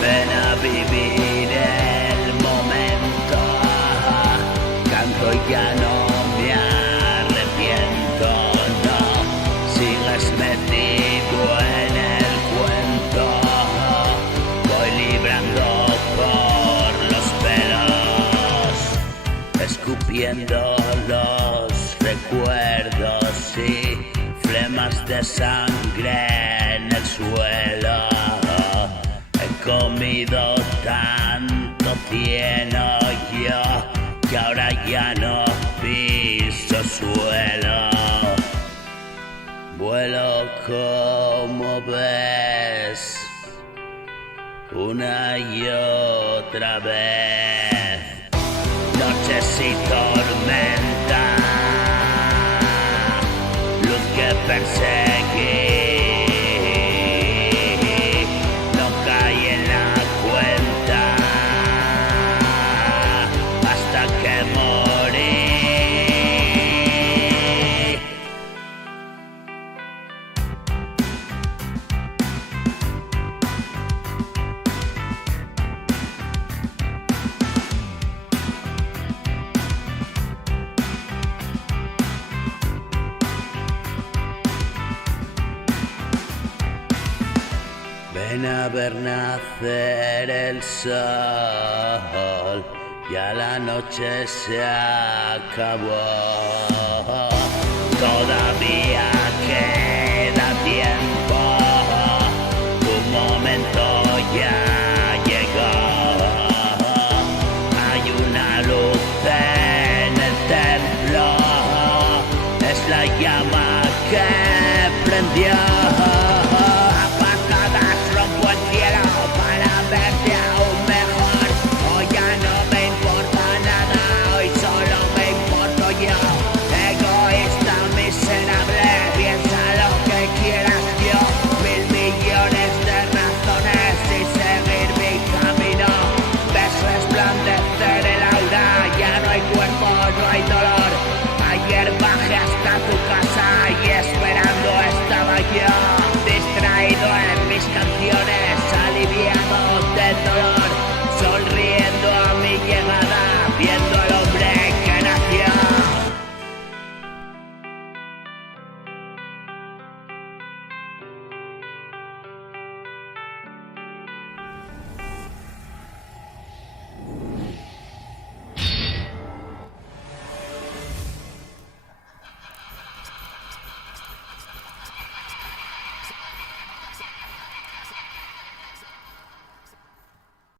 Ven a vivir el momento, canto y ya no me arrepiento, no sigas metido en el cuento, voy librando por los pelos, escupiendo los recuerdos y flemas de sangre en el suelo. He comido tanto cieno yo que ahora ya no piso suelo. Vuelo como ves una y otra vez, noches y tormenta, luz que perseguí. Ven a ver nacer el sol, ya la noche se acabó, todavía queda